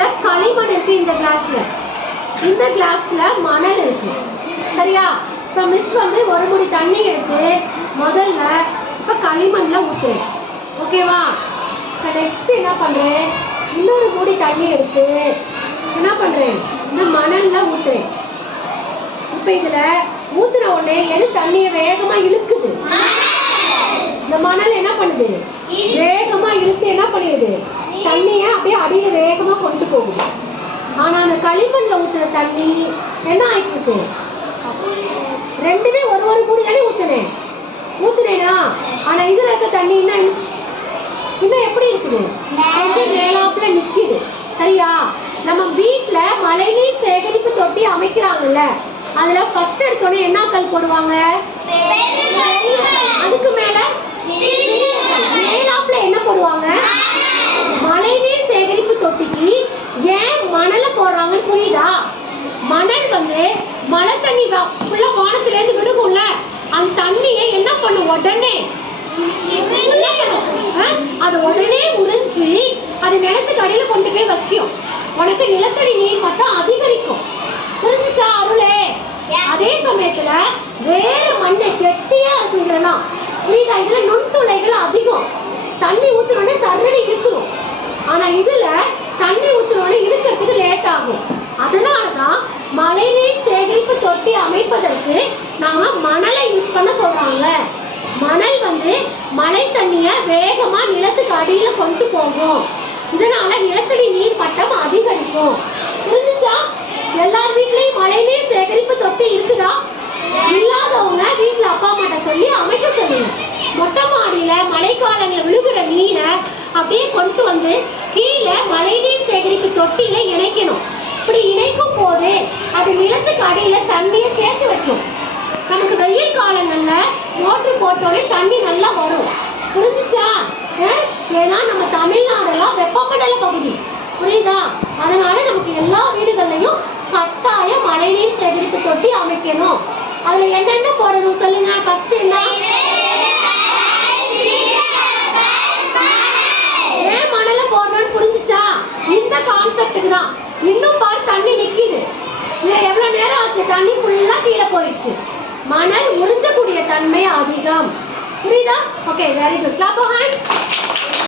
இதுல களிமண் இருக்கு இந்த கிளாஸ்ல இந்த கிளாஸ்ல மணல் இருக்கு. சரியா? இப்ப மிஸ் வந்து ஒரு முடி தண்ணி எடுத்து முதல்ல இப்ப களிமண்ல ஊத்துறேன் ஓகேவா இப்ப நெக்ஸ்ட் என்ன பண்றேன்? இன்னொரு மூடி தண்ணி எடுத்து என்ன பண்றேன்? இந்த மணல்ல ஊத்துறேன். இப்ப இதுல ஊத்துன உடனே எது தண்ணியை வேகமா இழுக்குது. இந்த மணல் என்ன பண்ணுது? வேகமா இழுத்து என்ன பண்ணிடுது? தண்ணியை அப்படியே அடியில வேகமாக கொண்டு போகுது ஆனால் அந்த களிமண்ணில் ஊற்றுற தண்ணி என்ன ஆயிட்டு இருக்கு ரெண்டுமே ஒரு ஒரு மூடி தானே ஊற்றுனேன் ஊற்றுனேனா ஆனால் இதில் இருக்க தண்ணி இன்னும் இன்னும் எப்படி இருக்குது? கொஞ்சம் மேலாப்பில் நிற்கிது சரியா? நம்ம வீட்டில் மழைநீர் சேகரிப்பு தொட்டி அமைக்கிறாங்கல்ல. அதில் ஃபஸ்ட் எடுத்தோடனே என்ன கல் போடுவாங்க அதுக்கு மேல மேலாப்புல என்ன போடுவாங்க மழைநீர் சேகரிப்பு தொட்டிக்கு ஏன் மணலை போடுறாங்கன்னு புரியுதா மணல் வந்து மழை தண்ணி ஃபுல்லா வானத்துல இருந்து விழுகும்ல? அந்த தண்ணியை என்ன பண்ணும்? உடனே. அது உடனே உறிஞ்சி அது நிலத்துக்கு அடியில கொண்டு போய் வைக்கும். உனக்கு நிலத்தடி நீர் மட்டம் அதிகரிக்கும். புரிஞ்சுச்சா அருளே? அதே சமயத்துல வேற மண்ணு கெட்டியா இருக்கும் புரியுதா இதுல நுண்துளைகள் அதிகம். தண்ணி ஊத்துறோடனே சரடி இருக்கும் ஆனா இதுல தண்ணி ஊத்துனோடனே இழுக்கிறதுக்கு லேட் ஆகும் அதனாலதான் மழைநீர் சேகரிப்பு தொட்டி அமைப்பதற்கு நாம மணலை யூஸ் பண்ண சொல்றாங்க மணல் வந்து மழை தண்ணிய வேகமா நிலத்துக்கு அடியில கொண்டு போகும். இதனால நிலத்தடி நீர் மட்டம் அதிகரிக்கும். புரிஞ்சுச்சா? எல்லார் வீட்லயும் மழைநீர் சேகரிப்பு தொட்டி இருக்குதா? இல்லாதவங்க வீட்டுல அப்பா அம்மாட்ட சொல்லி அமைக்க சொல்லுங்க. மொட்டை மாடியில மழைக்காலங்கள்ல விழுகிற நீரை அப்படியே கொண்டு வந்து கீழே மழைநீர் சேகரிப்பு தொட்டியில இணைக்கணும். இப்படி இணைக்கும் போது அது நிலத்துக்கு அடியில தண்ணியை சேர்த்து வைக்கும். நமக்கு வெயில் காலங்கள்ல மோட்டர் போட்டோடனே தண்ணி நல்லா வரும் புரிஞ்சுச்சா அஹ்? ஏன்னா நம்ம தமிழ்நாடெல்லாம் வெப்பமண்டல பகுதி புரியுதா அதனால நமக்கு எல்லா வீடுகள்லயும் கட்டாய மழைநீர் சேகரிப்பு தொட்டி அமைக்கணும் அதுல என்னென்ன போடணும் சொல்லுங்க. ஃபர்ஸ்ட் என்ன? ஏன் மணல போடணும்னு புரிஞ்சுச்சா? இந்த கான்செப்டுக்கு தான். இன்னும் பாரு தண்ணி நிக்குது. இதுல எவ்வளவு நேரம் ஆச்சு? தண்ணி ஃபுல்லா கீழே போயிடுச்சு. மணல் உறிஞ்சக்கூடிய தன்மை அதிகம். புரியுதா? Okay very good clap hands